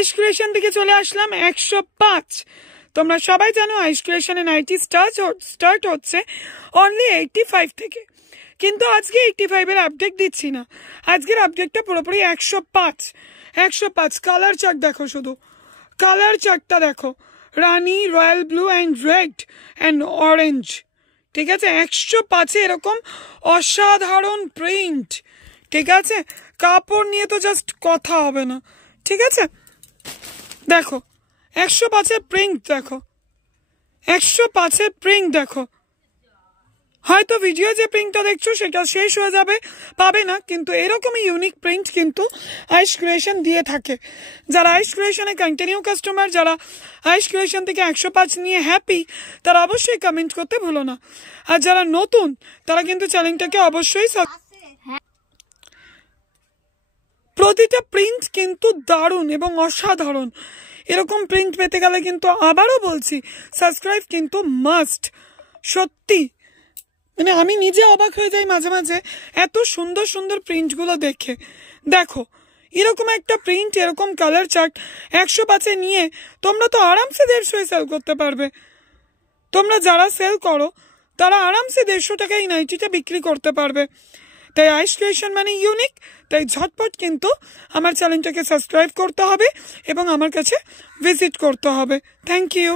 আইস creation থেকে চলে আসলাম 105। তোমরা সবাই জানো আইস ক্রিয়েশনে নাইটি স্টার্ট হচ্ছে অনলি 85 থেকে, কিন্তু আজকে 85 এর আপডেট দিচ্ছি না। আজকের আপডেটটা পুরোপুরি 105। কালার চার্ট দেখো, শুধু কালার চার্টটা দেখো, রানি, royal blue and red and orange. ঠিক আছে, 105 এরকম অসাধারণ প্রিন্ট। ঠিক আছে, কাপড় নিয়ে তো জাস্ট কথা হবে না। ঠিক আছে, দেখো 105 প্রিন্ট, দেখো 105 প্রিন্ট দেখো। হয়তো ভিডিও যে প্রিন্টটা দেখছো সেটা শেষ হয়ে যাবে, পাবে না, কিন্তু এরকমই ইউনিক প্রিন্ট কিন্তু আইস ক্রিয়েশন দিয়ে থাকে। যারা আইস ক্রিয়েশনে কন্টিনিউ কাস্টমার, যারা আইস ক্রিয়েশন থেকে 105 নিয়ে হ্যাপি, তারা অবশ্যই কমেন্ট করতে ভুলো না। আর যারা নতুন তারা কিন্তু চ্যানেলটাকে অবশ্যই, প্রতিটা প্রিন্ট কিন্তু দারুণ এবং অসাধারণ। এরকম প্রিন্ট পেতে গেলে কিন্তু আবারও বলছি, সাবস্ক্রাইব কিন্তু মাস্ট। সত্যি মানে আমি নিজে অবাক হয়ে যাই মাঝে মাঝে এত সুন্দর সুন্দর প্রিন্টগুলো দেখে। দেখো এরকম একটা প্রিন্ট, এরকম কালার চার্ট 105 নিয়ে তোমরা তো আরামসে 150 সেল করতে পারবে। তোমরা যারা সেল করো তারা আরামসে 150 টাকায় নাইটিটা বিক্রি করতে পারবে। তাই আইস ক্রিয়েশন মানে ইউনিক, তাই ঝটপট কিন্তু আমার চ্যানেলটাকে সাবস্ক্রাইব করতে হবে এবং আমার কাছে ভিজিট করতে হবে। Thank you.